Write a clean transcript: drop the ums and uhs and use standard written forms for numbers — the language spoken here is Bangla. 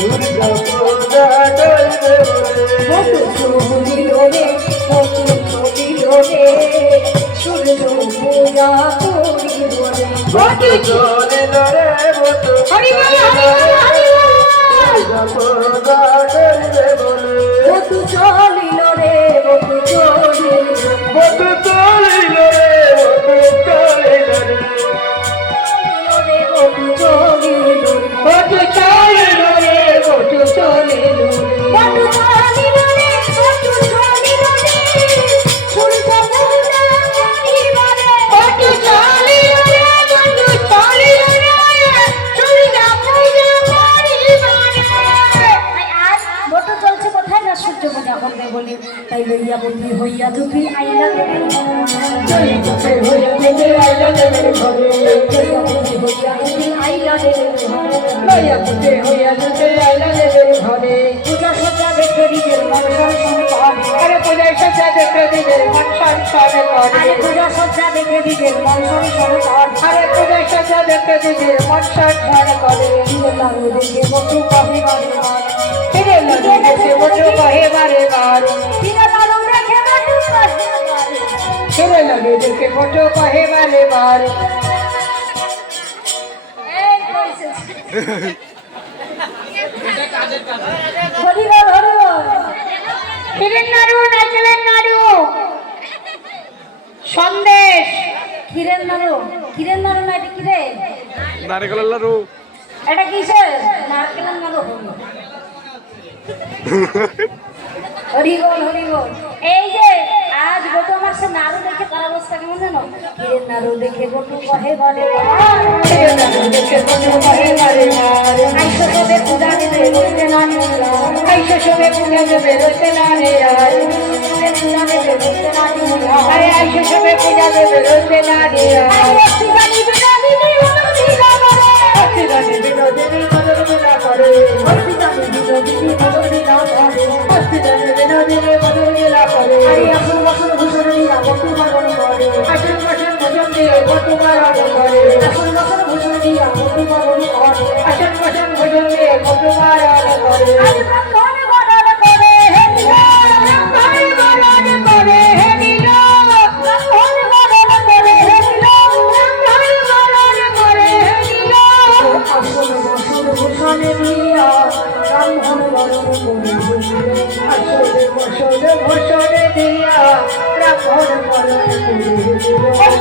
দুর্গা পূজা করবে বলে চলিল রে চলিল রে সূর্য পূজা করিল রে বটু চলিল রে বটু হরি বল হরি বল দুর্গা পূজা করবে বলে বটু চলিল রে বটু চলিল বটু চলিল রে বটু চলিল রে বটু চলিল বটু চলিল রে বটু চলিল বটু চলিল রে বটু চলিল রে সূর্য পূজা করিল রে বটু চলিল রে বটু চলিল রে সূর্য পূজা করিল রে আজ বটু চলছে কোথায় না সূর্য পূজা করবে বলি তাই লইয়া বন্ধি হইয়া ধুপি আইলা দেবে হইয়া দেবে আইলা দেবে ঘরে লইয়া বন্ধি হইয়া ধুপি আইলা দেবে লইয়া পুজে হইয়া দেবে আইলা দেবে ঘরে পূজা সজ্জা দেখে নিজের মন সংসার করে আরে পূজায় সজ্জা দেখে নিজের মন সংসার করে আরে পূজা সজ্জা দেখে নিজের মন সংসার করে আরে পূজায় সজ্জা দেখে নিজের মন সংসার করে ফিরে লাগো দেখে বটু কহে বারে বার ফিরে লাগে দেখে বটু কহে বারে বার ফিরে লাগো দেখে বটু কহে বারে ফিরে লাগে দেখে বটু কহে বারে বার এই কইছে হরি বল হরি বল ফিরেন নাড়ু নাচলেন নাড়ু সন্দেশ কিরেন নাড়ু না এটা কি রে নারকেলের লাড়ু এটা কিসের নারকেলের নাড়ু হরি বল এই যে আজ বটু মাসে নাড়ু দেখে তার অবস্থা কেমন জানো কিরেন নাড়ু দেখে বটু কহে বারে বার ফিরে লাগে দেখে বটু কহে বারে বার আইসো তবে পূজা দেবে রইতে না নিরা আইসা সবে পূজা দেবে রইতে না রে আর পূজা দেবে রইতে না নিরা আরে আইসা সবে পূজা দেবে রইতে না রে আর ভক্তি জানি বিনোদিনী মনোনীলা করে ভক্তি জানি বিনোদিনী মনোনীলা করে ভক্তি জানি বিনোদিনী মনোনীলা করে ভক্তি জানি বিনোদিনী মনোনীলা করে আরে আসল বছর ভূষণ দিয়া বটু বারণ করে আসন বসন ভোজন দিয়ে বটু বারণ করে আসল বছর ভূষণ দিয়া বটু বারণ করে আসন বসন ভোজন দিয়ে বটু বারণ করে আরে ব্রাহ্মণ বরণ করে হে নীলা ব্রাহ্মণ বরণ করে হে নীলা ব্রাহ্মণ বরণ করে হে নীলা ব্রাহ্মণ বরণ করে হে নীলা আসল বছর ভূষণ দিয়া ব্রাহ্মণ বরণ করে হে নীলা আসন বসন ভোজন দিয়া ব্রাহ্মণ বরণ করে